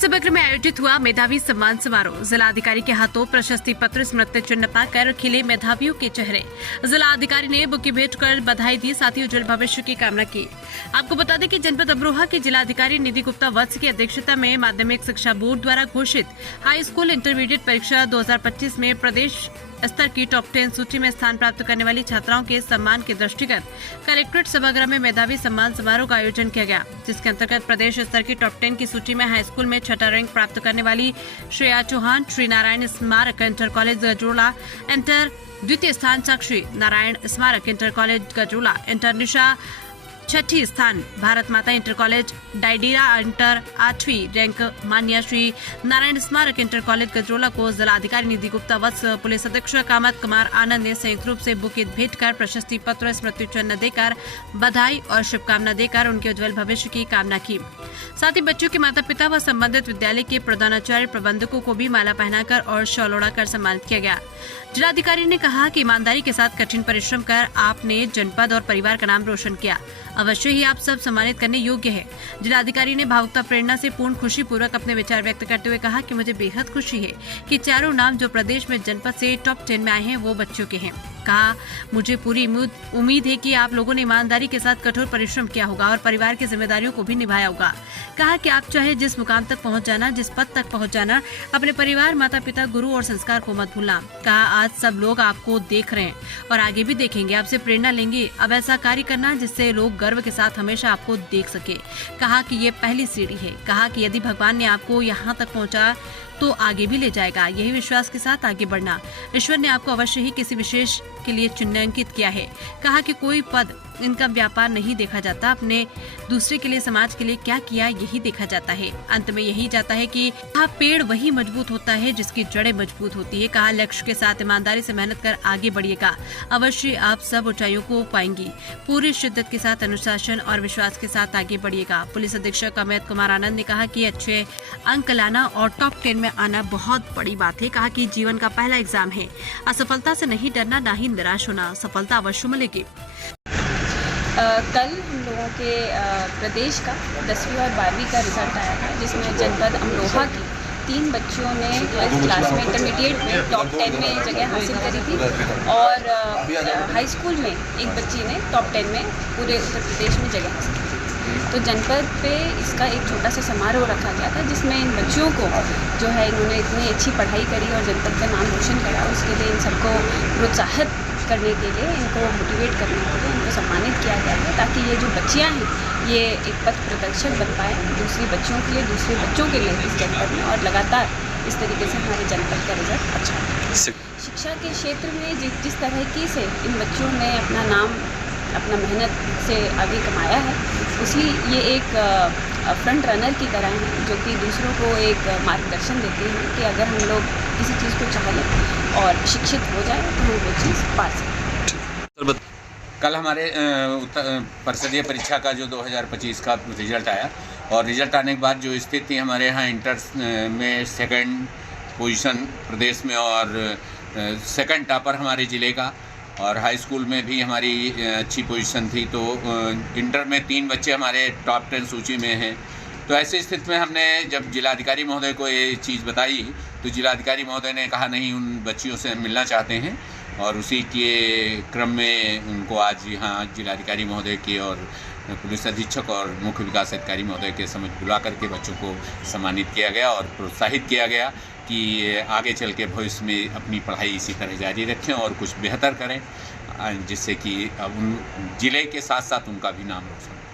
समग्र में आयोजित हुआ मेधावी सम्मान समारोह। जिलाधिकारी के हाथों प्रशस्ति पत्र, स्मृति चिन्ह पाकर खिले मेधावियों के चेहरे। जिलाधिकारी ने बुके भेंट कर बधाई दी, साथ ही उज्जवल भविष्य की कामना की। आपको बता दें कि जनपद अमरोहा के जिलाधिकारी निधि गुप्ता वत्स की अध्यक्षता में माध्यमिक शिक्षा बोर्ड द्वारा घोषित हाई स्कूल इंटरमीडिएट परीक्षा 2025 में प्रदेश स्तर की टॉप 10 सूची में स्थान प्राप्त करने वाली छात्राओं के सम्मान के दृष्टिगत कलेक्ट्रेट सभागृह में मेधावी सम्मान समारोह का आयोजन किया गया, जिसके अंतर्गत प्रदेश स्तर की टॉप 10 की सूची में हाई स्कूल में छठा रैंक प्राप्त करने वाली श्रेया चौहान श्री नारायण स्मारक इंटर कॉलेज गजरोला, इंटर द्वितीय स्थान साक्षी नारायण स्मारक इंटर कॉलेज गजरोला, इंटर निशा छठी स्थान भारत माता इंटर कॉलेज डाइडीरा, इंटर 8वीं रैंक मान्या श्री नारायण स्मारक इंटर कॉलेज गजरोला को जिलाधिकारी निधि गुप्ता वत्स, पुलिस अधीक्षक कामत कुमार आनंद ने संयुक्त रूप से बुके भेंट कर प्रशस्ति पत्र, स्मृति चिन्ह देकर बधाई और शुभकामना देकर उनके उज्जवल भविष्य की कामना की। साथ ही बच्चों के माता पिता व संबंधित विद्यालय के प्रधानाचार्य प्रबंधकों को भी माला पहनाकर और शॉल ओढ़ाकर सम्मानित किया गया। जिलाधिकारी ने कहा कि ईमानदारी के साथ कठिन परिश्रम कर आपने जनपद और परिवार का नाम रोशन किया। अवश्य ही आप सब सम्मानित करने योग्य है। जिलाधिकारी ने भावुकता प्रेरणा से पूर्ण खुशी पूर्वक अपने विचार व्यक्त करते हुए कहा कि मुझे बेहद खुशी है कि चारों नाम जो प्रदेश में जनपद से टॉप 10 में आए हैं वो बच्चों के हैं। कहा, मुझे पूरी उम्मीद है कि आप लोगों ने ईमानदारी के साथ कठोर परिश्रम किया होगा और परिवार की जिम्मेदारियों को भी निभाया होगा। कहा कि आप चाहे जिस मुकाम तक पहुंच जाना, जिस पद तक पहुंच जाना, अपने परिवार, माता पिता, गुरु और संस्कार को मत भूलना। कहा, आज सब लोग आपको देख रहे हैं और आगे भी देखेंगे, आपसे प्रेरणा लेंगे। अब ऐसा कार्य करना जिससे लोग गर्व के साथ हमेशा आपको देख सके। कहा कि ये पहली सीढ़ी है। कहा कि यदि भगवान ने आपको यहाँ तक पहुँचा तो आगे भी ले जाएगा। यही विश्वास के साथ आगे बढ़ना। ईश्वर ने आपको अवश्य ही किसी विशेष के लिए चिन्हांकित किया है। कहा कि कोई पद, इनका व्यापार नहीं देखा जाता, अपने दूसरे के लिए, समाज के लिए क्या किया यही देखा जाता है। अंत में यही जाता है कि पेड़ वही मजबूत होता है जिसकी जड़ें मजबूत होती है। कहा, लक्ष्य के साथ ईमानदारी से मेहनत कर आगे बढ़िएगा, अवश्य आप सब ऊंचाइयों को पाएंगी। पूरी शिद्दत के साथ अनुशासन और विश्वास के साथ आगे बढ़िएगा। पुलिस अधीक्षक कामत कुमार आनंद ने कहा कि अच्छे अंक लाना और टॉप 10 में आना बहुत बड़ी बात है। कहा कि जीवन का पहला एग्जाम है, असफलता से नहीं डरना, ना ही निराश होना, सफलता अवश्य मिलेगी। कल हम लोगों के प्रदेश का 10वीं और 12वीं का रिजल्ट आया था, जिसमें जनपद अमरोहा की 3 बच्चियों ने 12th क्लास में इंटरमीडिएट में टॉप 10 में जगह हासिल करी थी और हाई स्कूल में एक बच्ची ने टॉप 10 में पूरे उत्तर प्रदेश में जगह हासिल की थी। तो जनपद पे इसका एक छोटा सा समारोह रखा गया था, जिसमें इन बच्चियों को जो है इन्होंने इतनी अच्छी पढ़ाई करी और जनपद का नाम रोशन करा, उसके लिए इन सबको प्रोत्साहित करने के लिए, इनको मोटिवेट करने के लिए इनको सम्मानित किया गया है, ताकि ये जो बच्चियां हैं ये एक पथ प्रदर्शक बन पाए दूसरी बच्चियों के लिए, दूसरे बच्चों के लिए इस जनपद में, और लगातार इस तरीके से हमारे जनपद का रिजल्ट अच्छा है। शिक्षा के क्षेत्र में जिस तरह से इन बच्चों ने अपना नाम, अपना मेहनत से आगे कमाया है, उसी ये एक फ्रंट रनर की तरह हैं, जो कि दूसरों को एक मार्गदर्शन देते हैं कि अगर हम लोग किसी चीज़ को चाह लें और शिक्षित हो जाए तो हम वो चीज़ पा सकते। कल हमारे परिषदीय परीक्षा का जो 2025 का रिजल्ट आया, और रिजल्ट आने के बाद जो स्थिति हमारे यहाँ इंटर में सेकंड पोजीशन प्रदेश में और सेकंड टॉपर हमारे ज़िले का, और हाई स्कूल में भी हमारी अच्छी पोजीशन थी। तो इंटर में 3 बच्चे हमारे टॉप 10 सूची में हैं। तो ऐसी स्थिति में हमने जब जिलाधिकारी महोदय को ये चीज़ बताई, तो जिलाधिकारी महोदय ने कहा नहीं, उन बच्चियों से मिलना चाहते हैं, और उसी के क्रम में उनको आज यहाँ जिलाधिकारी महोदय की और पुलिस अधीक्षक और मुख्य विकास अधिकारी महोदय के समक्ष बुला करके बच्चों को सम्मानित किया गया और प्रोत्साहित किया गया कि आगे चल के भविष्य में अपनी पढ़ाई इसी तरह जारी रखें और कुछ बेहतर करें, जिससे कि उन जिले के साथ साथ उनका भी नाम रोशन हो।